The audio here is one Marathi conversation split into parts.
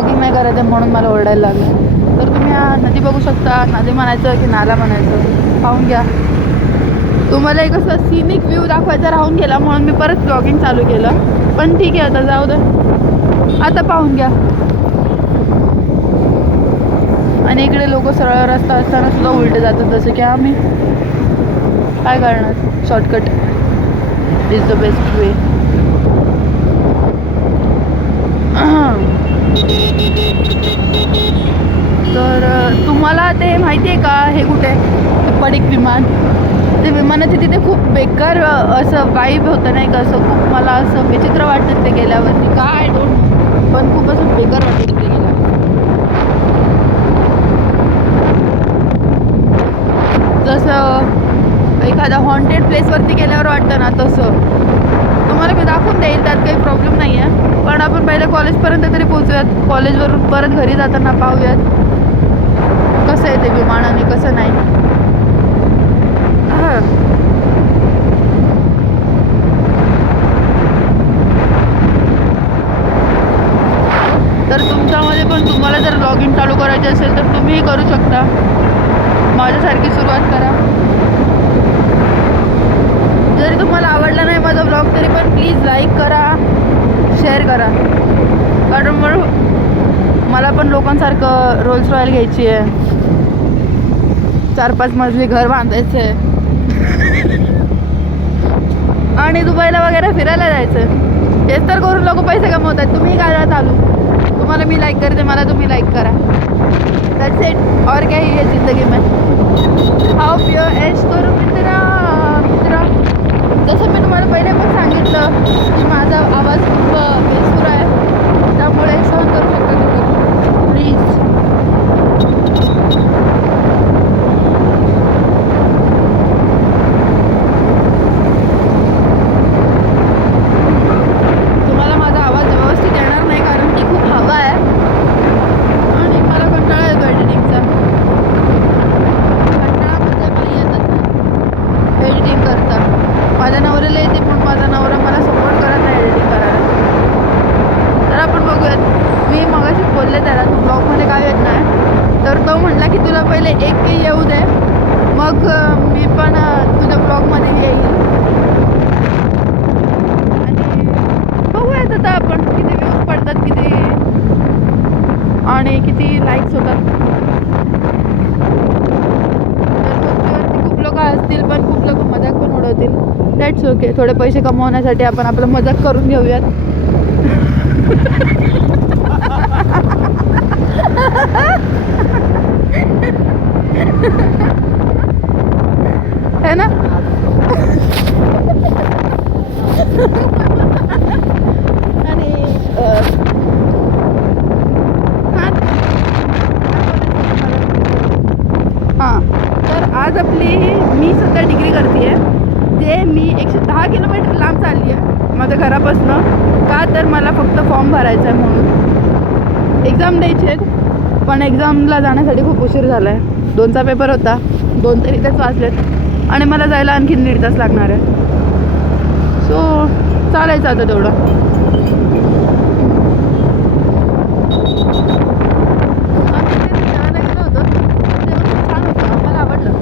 ब्लॉगिंग नाही करायचं म्हणून मला ओरडायला लागलं. तर तुम्ही हा नदी बघू शकता. नदी म्हणायचं की नाला म्हणायचं पाहून घ्या. तुम्हाला एक असं सिनिक व्ह्यू दाखवायचा राहून गेला म्हणून मी परत ब्लॉगिंग चालू केलं. पण ठीक आहे, आता जाऊ दे. आता पाहून घ्या. आणि इकडे लोक सरळ रस्ता असताना सुद्धा उलटे जातात, जसं की आम्ही. काय करणार, shortcut is the best way. तर तुम्हाला ते माहिती आहे का, हे कुठे पडीक विमान, ते विमानाचे तिथे खूप बेकार असं वाईब होतं नाही का, असं खूप मला असं विचित्र वाटतं ते गेल्यावरती. काय डोंट नो, पण खूप असं बेकार वाटतं तिथे गेल्यावर. जसं एखाद्या हॉन्टेड प्लेसवरती गेल्यावर वाटतं ना, तसं तुम्हाला मी दाखवून देईल, त्यात काही प्रॉब्लेम नाही आहे. पण आपण पहिले कॉलेजपर्यंत तरी पोहोचूयात. कॉलेजवरून परत घरी जाताना पाहूयात कसं आहे ते विमानाने, कसं नाही. तर तुमच्यामध्ये पण तुम्हाला जर ब्लॉगिंग चालू करायचे असेल तर तुम्हीही करू शकता. माझ्यासारखी सुरुवात करा. जरी तुम्हाला आवडला नाही माझा ब्लॉग तरी पण प्लीज लाईक करा, शेअर करा. कारण मला पण लोकांसारखं रोल्स रॉयल घ्यायची आहे, 4-5 मजली घर बांधायचं आहे आणि दुबईला वगैरे फिरायला जायचं आहे. हेच तर करून लोक पैसे कमवतात. तुम्ही काय चालू, तुम्हाला मी लाईक करते, मला तुम्ही लाईक करा. That's it. और क्या ही है जिंदगी में. हाव पिओ ऐश करू मित्रा. जसं मी तुम्हाला पहिले पण सांगितलं की माझा आवाज खूप बेसूर आहे, त्यामुळे सहन करू शकता तुम्ही प्लीज. तुम्हाला माझा आवाज व्यवस्थित येणार नाही कारण की खूप हवा आहे आणि मला कंटाळा येतो एडिटिंगचा. कंटाळा म्हणजे मला येतच नाही एडिटिंग करता. माझ्या नवऱ्याला येते पण माझा नवरा मला सपोर्ट करत नाही एडिटिंग करायला. तर आपण बघूयात. मी मगाशीच बोलले त्याला, तू ब्लॉगमध्ये काय येत नाही, तर तो म्हटला की तुला पहिले 1K येऊ दे, मग मी पण तुझ्या ब्लॉगमध्ये येईल. आणि बघूयात आता आपण किती व्ह्यूज पडतात, किती आणि किती लाईक्स होतात. खूप लोक असतील पण खूप लोक मजाक पण उडवतील. That's okay. थोडे पैसे कमवण्यासाठी आपण आपलं मजाक करून घेऊयात. है ना. आणि हां, तर आज आपली मी सध्या डिग्री करते आहे. ते मी 110 किलोमीटर लांब चालली आहे माझ्या घरापासून. का तर मला फक्त फॉर्म भरायचा आहे म्हणून. एक्झाम द्यायची आहेत पण एक्झामला जाण्यासाठी खूप उशीर झाला आहे. 2चा पेपर होता, 2 तरी तेच वाचलेत आणि मला जायला आणखीन 1.5 तास लागणार आहे. सो चालायचं आता तेवढं.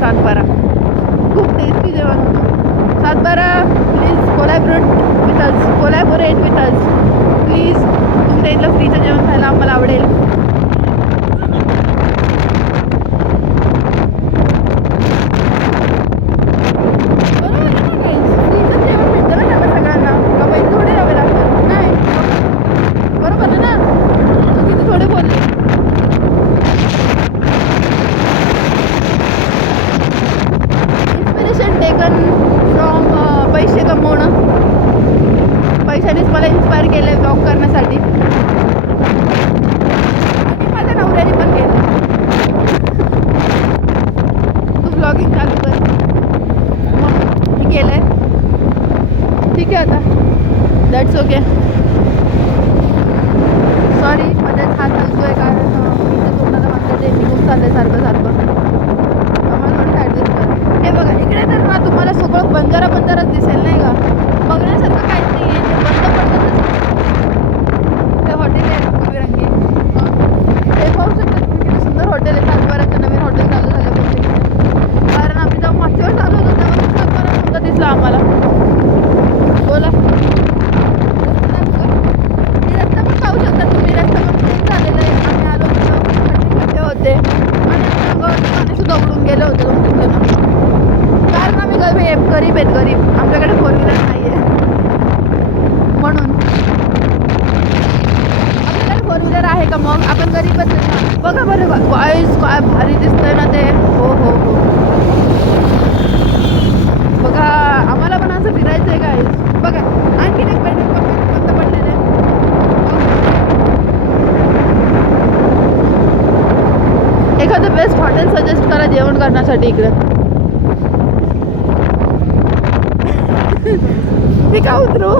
सातबारा खूप टेस्टी जेवण होतं. सातबारा please collaborate with us please. तुमच्या इथलं फ्रीचं जेवण खायला आम्हाला आवडेल. पैसे कमवणं, पैशानेच मला इन्स्पायर केलं आहे ब्लॉग करण्यासाठी. आणि माझ्या नवऱ्याने पण केलं. तू ब्लॉगिंग चालू कर, मग मी केलं आहे. ठीक आहे आता, दॅट्स ओके. सॉरी मध्येच हात हलतो आहे कारण मी ते तोंडाला वाटतं ते निघून चाललं आहे सारखं सारखं. आम्हाला थोडं ॲडजस्ट करा. हे बघा इकडे तर ना तुम्हाला सगळं बंजाराच दिसेल नाही का. बघण्यासारखं काहीच नाही आहे, ते बंद पडतं. ते हॉटेल आहे रंगीबिरंगी. गरीब आहेत, गरीब. आमच्याकडे 4 व्हीलर नाही आहे म्हणून. आपल्याकडे 4 व्हीलर आहे का मग? आपण गरीबच आहे ना. बघा बरं गाईस, काय भारी दिसतंय ना ते. हो हो हो, बघा आम्हाला पण असं फिरायचं आहे गाईस. बघा आणखीन एक पेट्रोल पंप बंद पडलेलं आहे. एखादं बेस्ट हॉटेल सजेस्ट करा जेवण करण्यासाठी इकडे. मी का उतरू?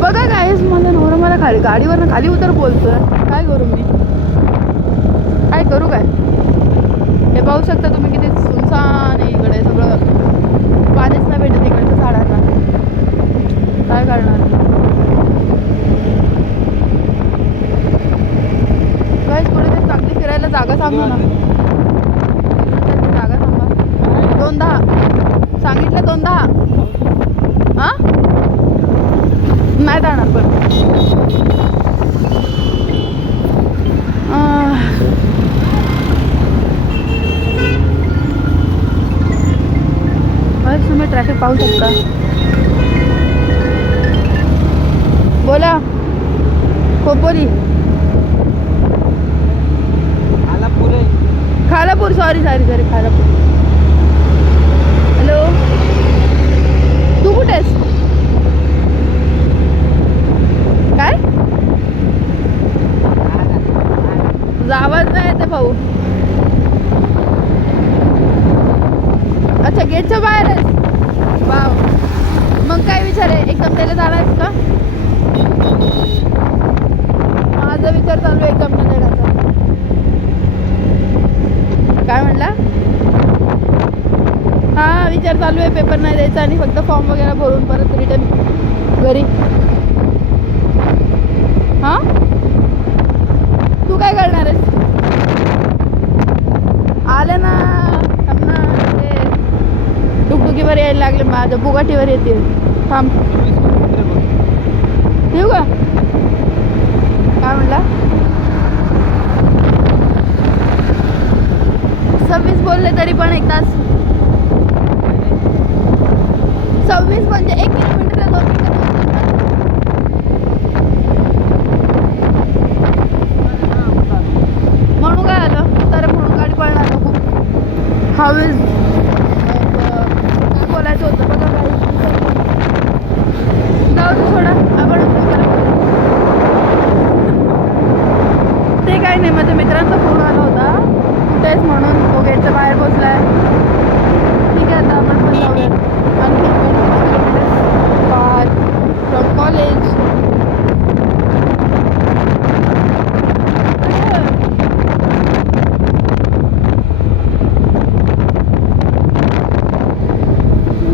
बघा गाईस, मला नवरा मला गाडीवरनं खाली उतर बोलतोय. काय करू मी? काय करू काय? हे पाहू शकता तुम्ही किती सुनसान आहे इकडे. सगळं पाणीच नाही भेटत इकडच्या झाडांना. काय करणार? गाईस कुठेतरी चांगली फिरायला जागा सांगू ना. जागा सांगा. 210 सांगितलं. 210 हां नाही जाणार पण. बस तुम्ही ट्रॅफिक पाहू शकता. बोला. खोपोली, खालापूर. सॉरी खालापूर. हॅलो, तू कुठे आहेस? काय तुझा आवाज नाही येते भाऊ. अच्छा, गेटच्या बाहेर आहेस. वाव, मग काय विचार आहे? एकदम त्याला जाणार आहेस का? माझा विचार चालू आहे एकदम देण्याचा. काय म्हणला? हा, विचार चालू आहे. पेपर नाही द्यायचा आणि फक्त फॉर्म वगैरे भरून परत रिटर्न घरी. हा, तू काय करणार आहेस? आले ना ते डुगडुगीवर यायला लागले. माझ्या बुगाटीवर येते. थांब, येऊ का? काय म्हणला? 26 बोलले तरी पण 1 तास. 26 म्हणजे 1 किलोमीटरला 2 मिनिटं. म्हणून काय आलं तर म्हणून गाडी पळणार नको. हवेज काय बोलायचं होतं बघा. गाडी जाऊ दे, सोडा. आपण ते काय नाही, माझ्या मित्रांचा फोन आला होता कुठेच म्हणून. तो गेटच्या बाहेर पोचलाय. ठीक आहे, आता आपण पण जाऊया. आणखी 26 किलोमीटर फ्रॉम कॉलेज.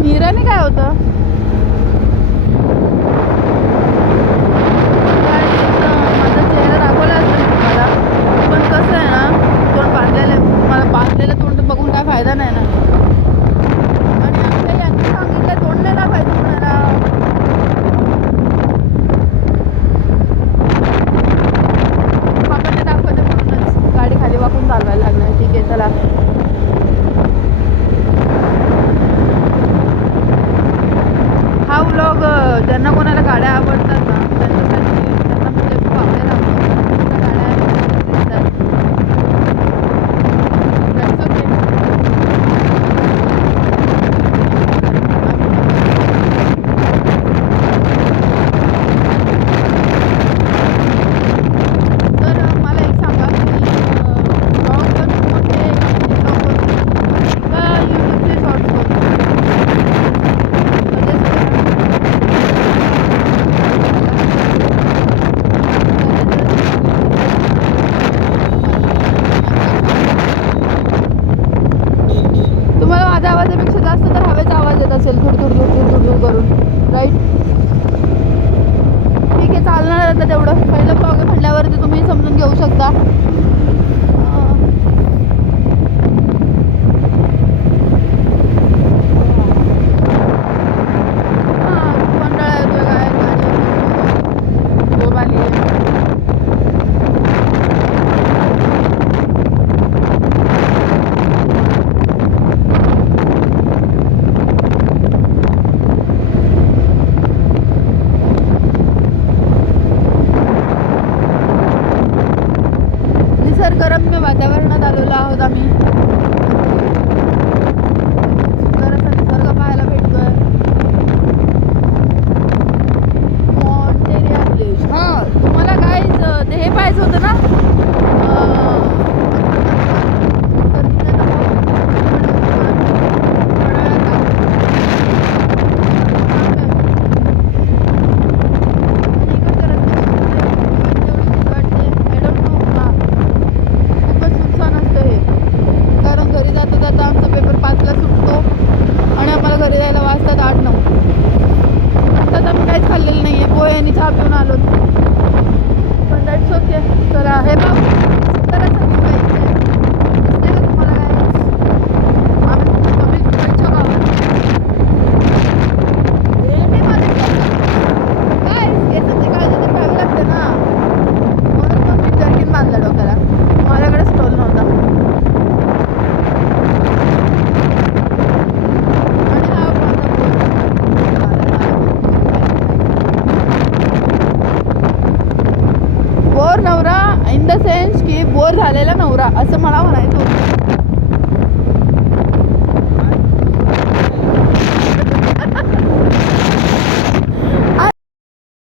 नीराने काय होतं? माझा चेहरा दाखवला असता मी तुम्हाला, पण कसं आहे ना, तोंड बांधलेलं. मला बांधलेलं तोंड बघून काय फायदा नाही ना. आणि आमच्या यांनी सांगितलं तोंड नाही दाखवायचं कोणाला. आपण ते दाखवते म्हणूनच गाडी खाली वाकून चालवायला लागणार. ठीक आहे, चला. हा व्लॉग ज्यांना कोणाला गाड्या आवडतात ना त्यांच्यासाठी, त्यांना म्हणजे खूप आवडेल. गाड्या दिसतात. तर मला एक सांगा की ब्लॉग बनवून कोणते ब्लॉग बनवून का यूट्यूबचे शॉर्ट्स बनवून? तुम्हाला माझ्या आवाजापेक्षा जास्त तर हवेचा आवाज येत असेल, धूर धूर धूर धूर धूर धूर करून, राईट? ठीक आहे, चालणार आता तेवढं. पहिलं ब्लॉग म्हटल्यावरती तुम्ही समजून घेऊ शकता. कंटाळा येतोय काय गाडीवर झोप आली. 8-9. आता मी काहीच खाल्लेलं नाही आहे, पोहे आणि चहा पिऊन आलो. पण दॅट्स ओके. तर हे बघ सुंदर असं व्ह्यू आहे इथे. दिसते का तुम्हाला काय? आम्ही नवीन मुंबईच्या गावात. हे माझे काय केसाची काळजी तर घ्यावी लागते ना, म्हणून मग मी जर्किन बांधला डोक्याला. माझ्याकडे स्टोल नव्हता. आणि हा बोर नवरा इन द सेन्स की बोर झालेला नवरा असं मला म्हणायचं होतं.